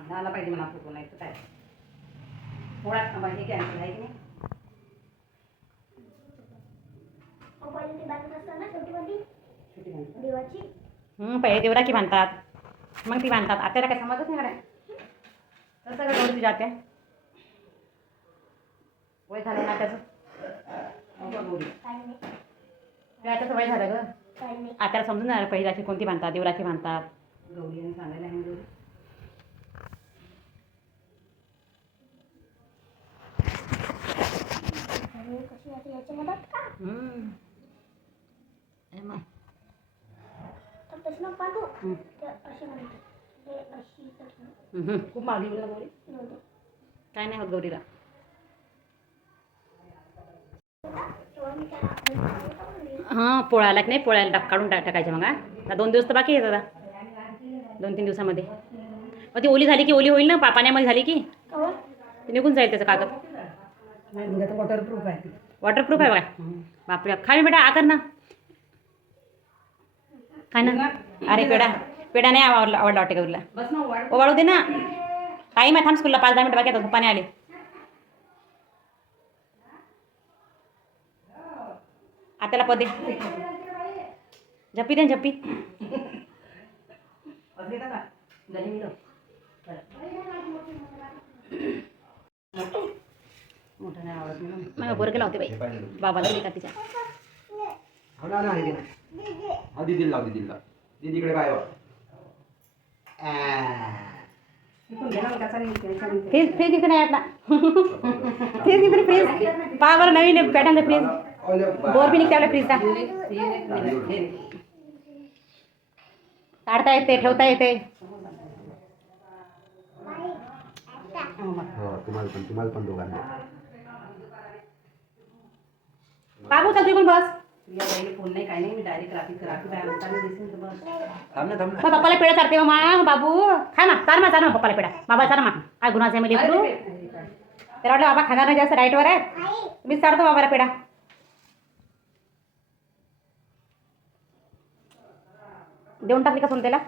चांगला आला पाहिजे मला फोटो नाही तर काय मुळात हे कॅन्सल आहे की? नाही पहिले हं, देवरा की बांधतात. मग ती बांधतात. आत्याला काय समजत नाही कडे तसं काय गौरी तुझ्या आत्या. वय झालं ना त्याचं. तुझ्या आत्याचं वय झालं ग. आत्याला समजून जाणार पहिली राखी कोणती बांधतात देवराची बांधतात. गौरी सांगायला कशी का हं. हे. तर नको बांधू हं. अशी म्हणते हे अशी तर हं, हं. खूप मागे गेली ना गौरी नव्हते काय नाही होत गौरीला तेव्हा मी त्याला आवडली. हां पोळ्याला की नाही पोळ्याला टाक काढून टाक टाकायच्या मग हा. आता दोन दिवस तर बाकी आहे दादा दोन तीन दिवसामध्ये मग ती ओली झाली की ओली होईल ना पा पाण्यामध्ये झाली की? ते निघून जाईल त्याचं कागद नाही निघत वॉटरप्रूफ आहे वॉटरप्रूफ आहे बघा. बापरे खा मी बेटा आकर ना. खा ना? अरे पेडा पेडा नाही आवडला आवडला वाटते का तुला? बस ना वाढ. ओ वाळू दे ना. टाईम आहे थांब स्कूलला पाच दहा मिनिटं बाकी आता पाणी आले. आत्याला पदे झप्पी दे झप्पी असं येतं का गणी मिळव मोठं नाही आवडत मला मग बरं केला होते बाई. बाबाला नाही का तिच्या? हो ना ना हा लाव दीदीकडे काय. फ्रीज फ्रीज आपला. फ्रीज इथे फ्रीज. पहा बरं नवीन पॅटर्नचा फ्रीज. बोर बी निघते आपल्या फ्रीजचा. काढता येते ठेवता येते. हो तुम्हाला पण तुम्हाला पण दोघांना. बाबू चल तू पण बस. तुझ्या बाईला फोन नाही काय नाही मी डायरेक्ट दिसेल तर बस. थांब ना थांब मग पप्पाला पेढा चारते मग मा बाबू खा ना. चार मा चार ना पप्पाला पेढा. बाबा चार मा काय गुन्हा आहे? ते- ते- त्याला वाटलं बाबा खाणार नाही जास्त डाईटवर आहे. मी चारतो बाबाला पेढा. देऊन टाकली का सोनतेला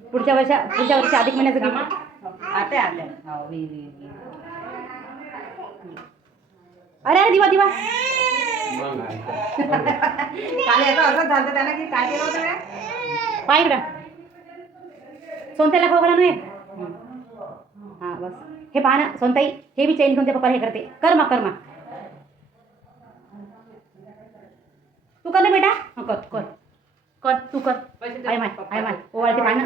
पुढच्या वर्षा पुढच्या वर्षी अधिक महिन्याचं गिफ्ट आत्या आत्या हो अरे अरे दिवा दिवा. मग. काल याचं असंच झालं त्याला की काय केलं होतं काय पाय इकडं. सोनताईला खाऊ घाला नाही हा. बस. हे पहा ना सोनताई हे बी चेंज कोणत्या पप्पा हे करते. कर मा कर मा तू कर ना बेटा. हा कर कर. कर तू कर. पैसे दे आय माय. I my. ओवाळते पाय ना.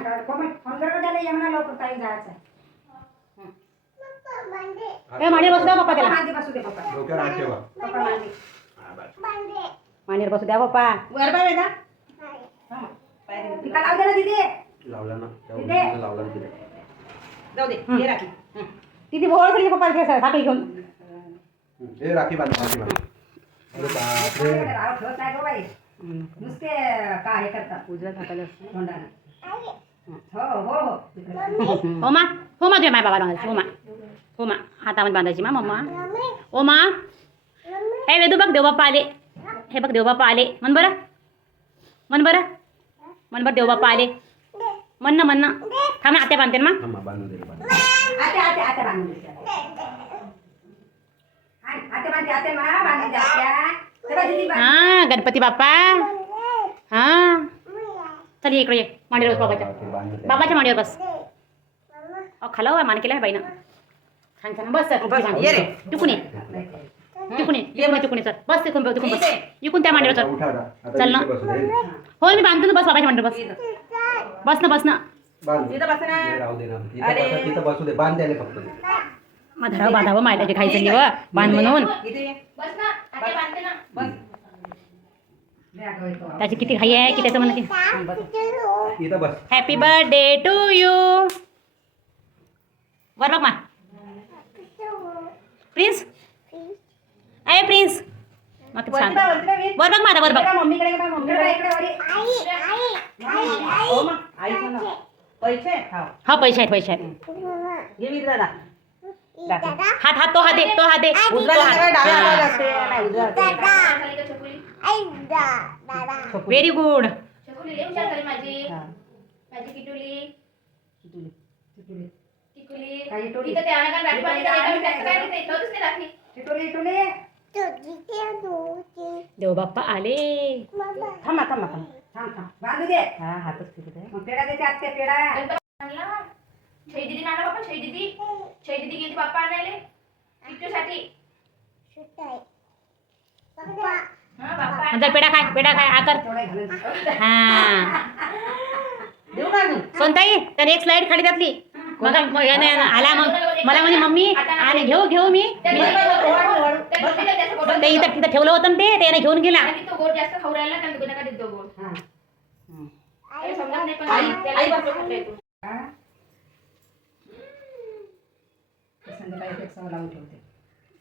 ए मांडीवर बसू द्या पप्पा त्याला. डोक्यावर हात ठेवा. हा, बस. मांडीवर बसू द्या पप्पा. वर बाय हा, पाय दे. लावला ना त्या उंदीरनं लावला ना तिला. जाऊ दे हे. राखी. हं. तिथे भोवळ सगळी पप्पा ते साखळी घेऊन. हं. ए राखी बांध राखी बांध. अरे बापरे. नुसते काय करतात? उजव्या हाताला. तोंडानं. हो. हो हो हो. मा हो मा तुझ्या माय बाबाला म्हणायचं हो मा हो मा हातामध्ये बांधायची मा मम्मा. ओ मा. हे वेदू बघ देवबाप्पा आले. हे बघ देवबाप्पा आले. म्हण बरं. म्हण बरं. म्हण बरं देवबाप्पा आले. म्हण ना म्हण ना. थांब ना आत्या बांधते ना मा. हा गणपती बाप्पा. हा. चल ये इकडे ये. मांडीवर बस बाबाच्या. बाबाच्या मांडीवर बस. अहो खाला मान केला बाईनं. बस बस, ये रे. ये बस तिकून तिकून बस इकून त्या मांडीवर चल उठा ना. आता चल ना. इथे. हो मी बांधतो ना बस बाबाच्या मांडीवर बस. बस ना बस ना बांध. इथं बस ना. हे राहू दे ना इथं अरे. बसा, तिथं बसू दे बांध द्यायला फक्त मग धराव बांधावं मायलाची खायचं नाही व बांध म्हणून इथे ये. बस ना आत्या बांधते ना बस लय आठवण येतो. त्याची किती घाई आहे की त्याचं म्हणणं की हं, बस. इथं बस हॅपी बर्थडे टू यू वर बघ मा प्रिन्स अय प्रिन्स मग छान वीर. बघ माझा वर. बघ. हो. पैसे. हा. आहेत पैसे आहेत. घे वीर दादा. दादा. हात हात तो हात दे तो हात दे. उजव्या तो हाताकडे देव बाप्पा आले. थांबा थांबा थांब. थांब थांब. बांधू दे. हा हातच फिरत आहे मग पेढा देते आत्या पेढा. आणला. छई दीदी आणा बाप्पा छई दीदी. छई दीदी गेली बाप्पा आणायले. किट्टूसाठी हा बाप्पा नंतर पेढा काय पेढा काय आकर हा. देऊ का अजून? सोनताई त्याने एक स्लाइड खाली घातली. मग मग याने आला मग. मला म्हणे मम्मी आणि घेऊ घेऊ मी. ते इथं तिथं ठेवलं होतं ना ते त्याने घेऊन गेला. हा. हा.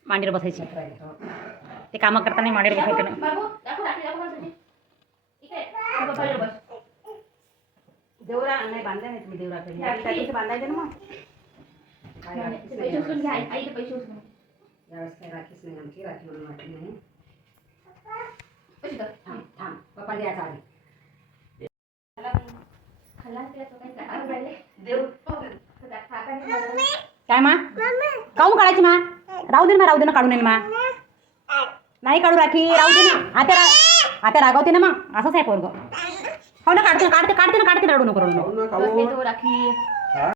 मांडीवर बसायची. ते कामं करताना मांडीवर बसायचं देवरा नाही बांधल्या नाही तुम्ही देवरा बांधायचे ना मग काय नाही, राखीच ते नाही पैसे उचलून घ्या आई यावेळेस. आईचे पैसे उचलून यावेळेस काय राखीच नाही आमची राखी म्हणून वाटली नाही. पैसे. थांब थांब. पप्पा द्यायचा आधी मा? काऊन काढायची मा? राहू दे ना मा, राहू दे ना काढून येईल मा. नाही काढू राखी राहू दे ना. आता रा आता रागावते ना मग असंच आहे पोरग. हो ना काढते काढते काढते ना काढते रडू नको रडू नको. राखी.